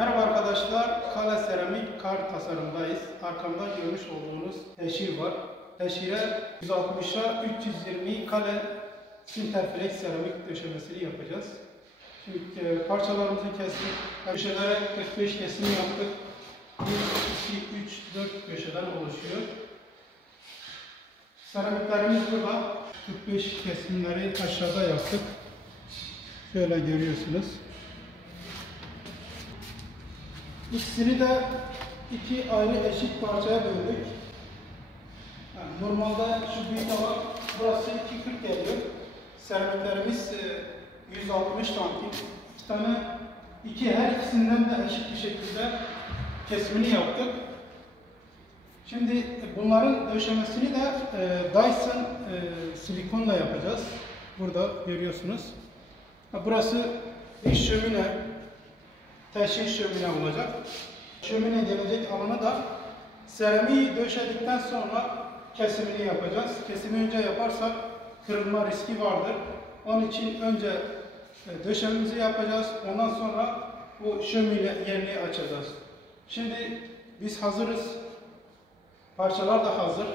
Merhaba arkadaşlar, Kale Seramik Kar Tasarım'dayız. Arkamda görmüş olduğunuz teşhir var. Teşhire 160'a 320 kale Sinterflex seramik döşemesini yapacağız. Şimdi parçalarımızı kestik. Köşelere 45 kesim yaptık. 1, 2, 3, 4 köşeden oluşuyor. Seramiklerimiz burada. 45 kesimleri aşağıda yaptık. Şöyle görüyorsunuz. İkisini de iki ayrı eşit parçaya böldük. Yani normalde şu büyük alan burası 2,40 geliyor. Seramiklerimiz 160 santim. Her ikisinden de eşit bir şekilde kesimini yaptık. Şimdi bunların döşemesini de Dyson silikonla yapacağız. Burada görüyorsunuz. Burası bir şömine. Teşhir şömine olacak. Şömine gelecek alanı da seramiği döşedikten sonra kesimini yapacağız. Kesimi önce yaparsak kırılma riski vardır. Onun için önce döşememizi yapacağız. Ondan sonra bu şömine yerini açacağız. Şimdi biz hazırız. Parçalar da hazır.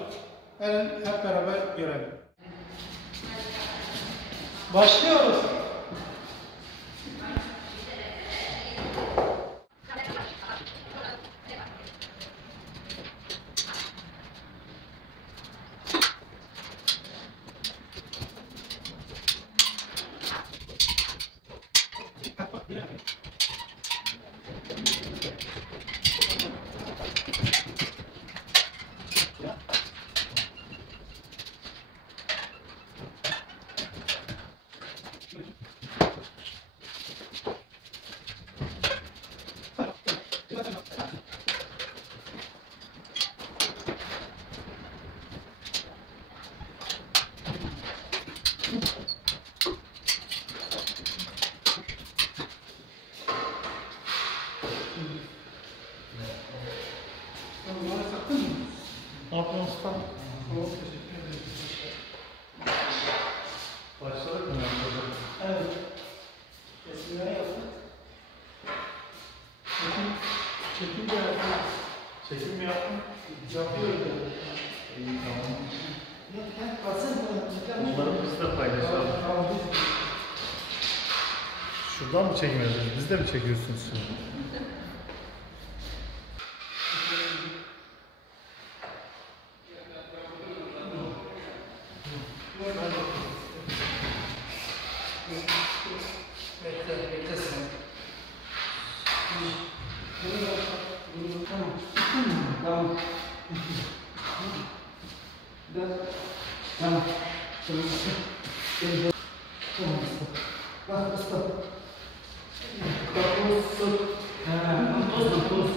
Gelin hep beraber görelim. Başlıyoruz. Afiyonustan. Teşekkür ederim. Başladık mı? Evet. Kesimleri yaptık. Çekim de yaptık. Çekim mi yaptın? Yapıyoruz. İyi, tamam. Baksana. Umarım biz de paylaşalım. Şuradan mı çekmiyorsunuz? Biz de mi çekiyorsunuz şimdi? Bekle sen. Tamam. Tamam. Tamam. Bak usta. Bak usta. Tuz.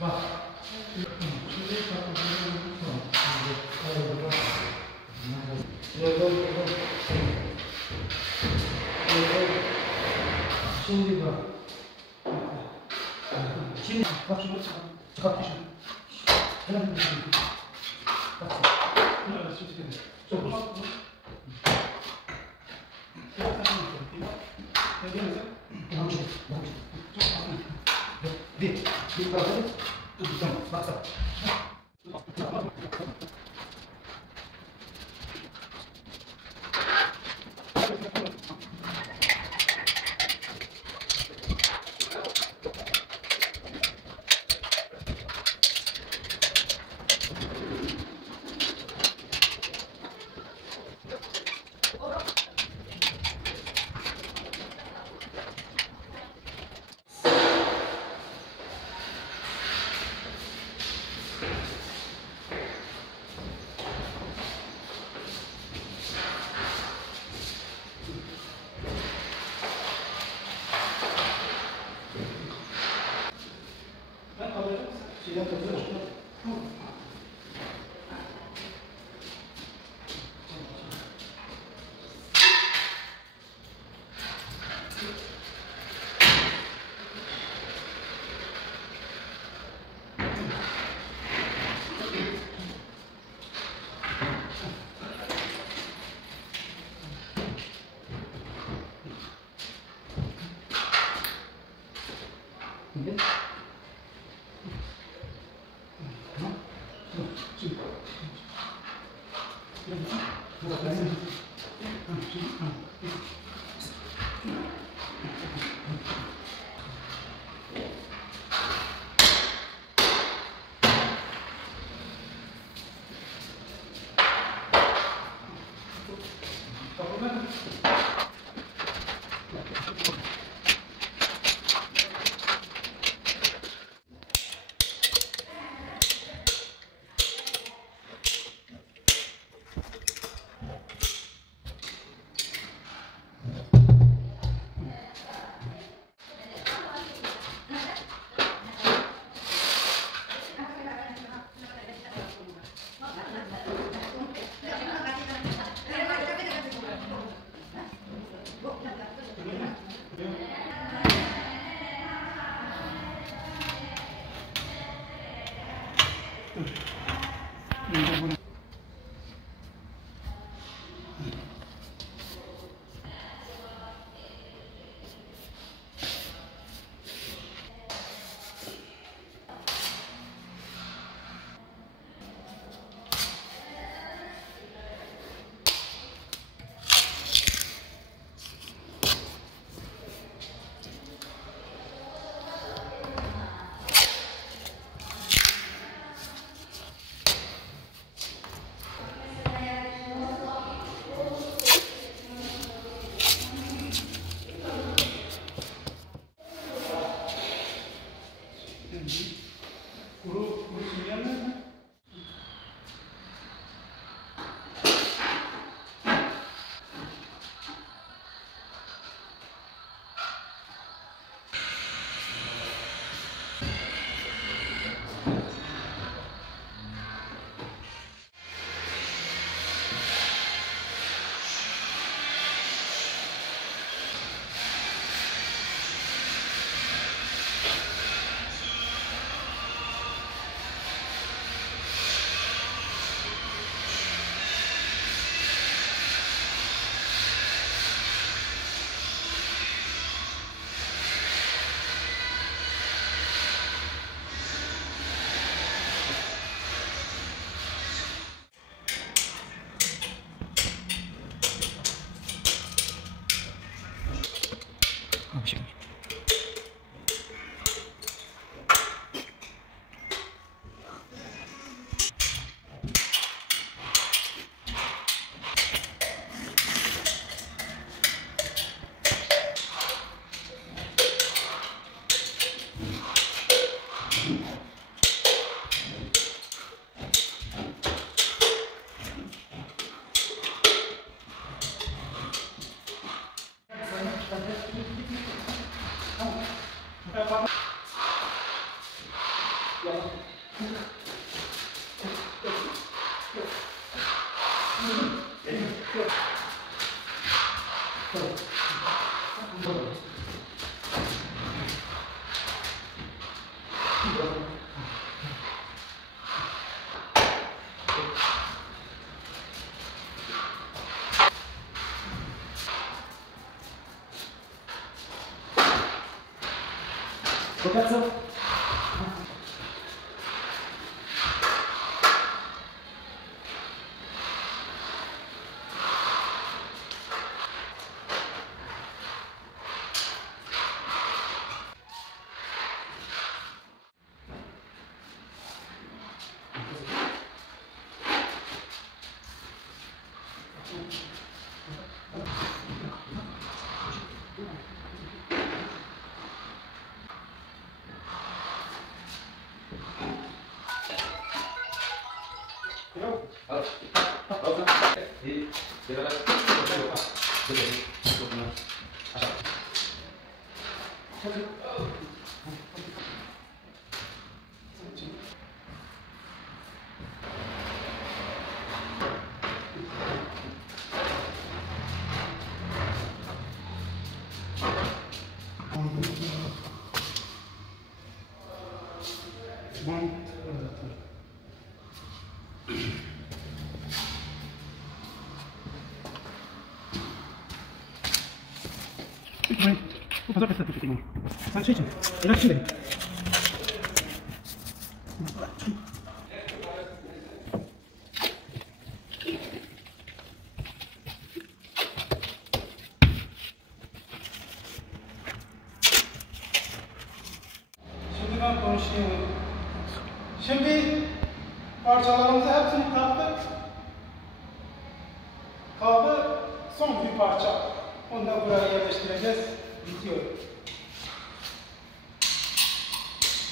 Bak. Şimdi bak. Şimdi bak şunu çıkart şunu. Hemen bir şey. Bak. Böyle şu çıkıyor. Çok bak. Bir bakalım. Tamam, baksana. Cazzo? Right. Bu fazla kaçta tutayım. Sen şey için. İlaç için dedim. Şimdi ben konuşayım. Şimdi parçalarımızı hepsini taktık. Kaldı son bir parça. Onu da buraya yerleştireceğiz. Bitiyor.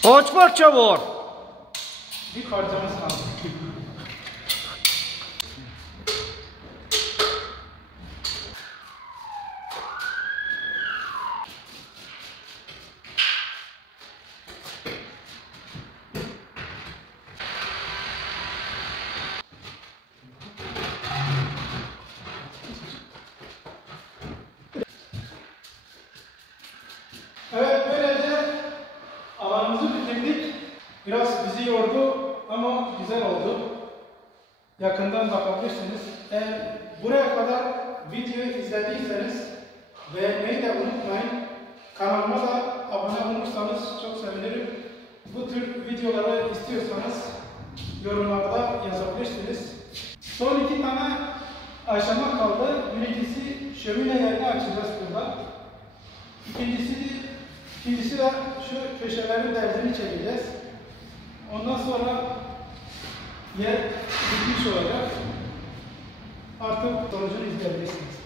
Kaç parça var? Bir parçamız kaldı. Evet, böylece alanımızı bitirdik. Biraz bizi yordu ama güzel oldu. Yakından bakabilirsiniz. Eğer buraya kadar videoyu izlediyseniz beğenmeyi de unutmayın. Kanalıma da abone olursanız çok sevinirim. Bu tür videoları istiyorsanız yorumlarda yazabilirsiniz. Son 2 tane aşama kaldı. Birincisi şöminelerini açacağız burada. İkincisi de şu köşelerin derzini çekeceğiz. Ondan sonra yer bitmiş olacak. Artık sonucunu izleyebilirsiniz.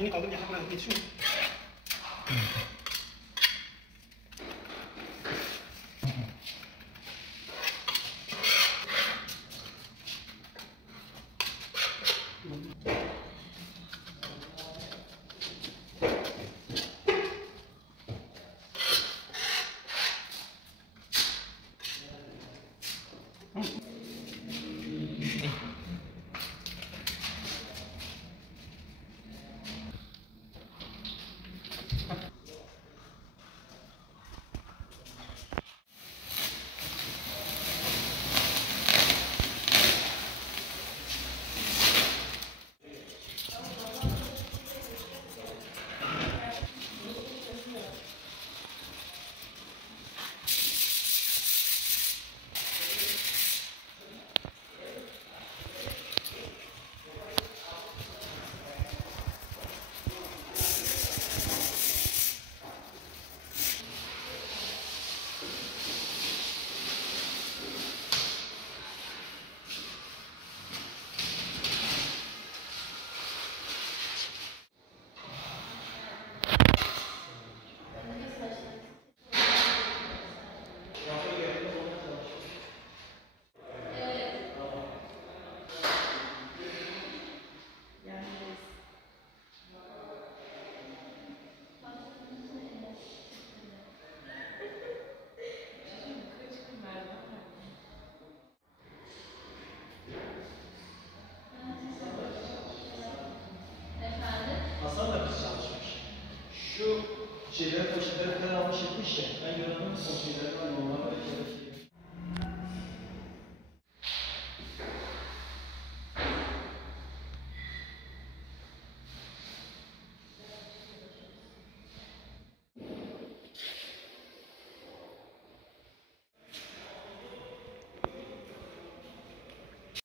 Elini kaldır, yakına yetişmiyor.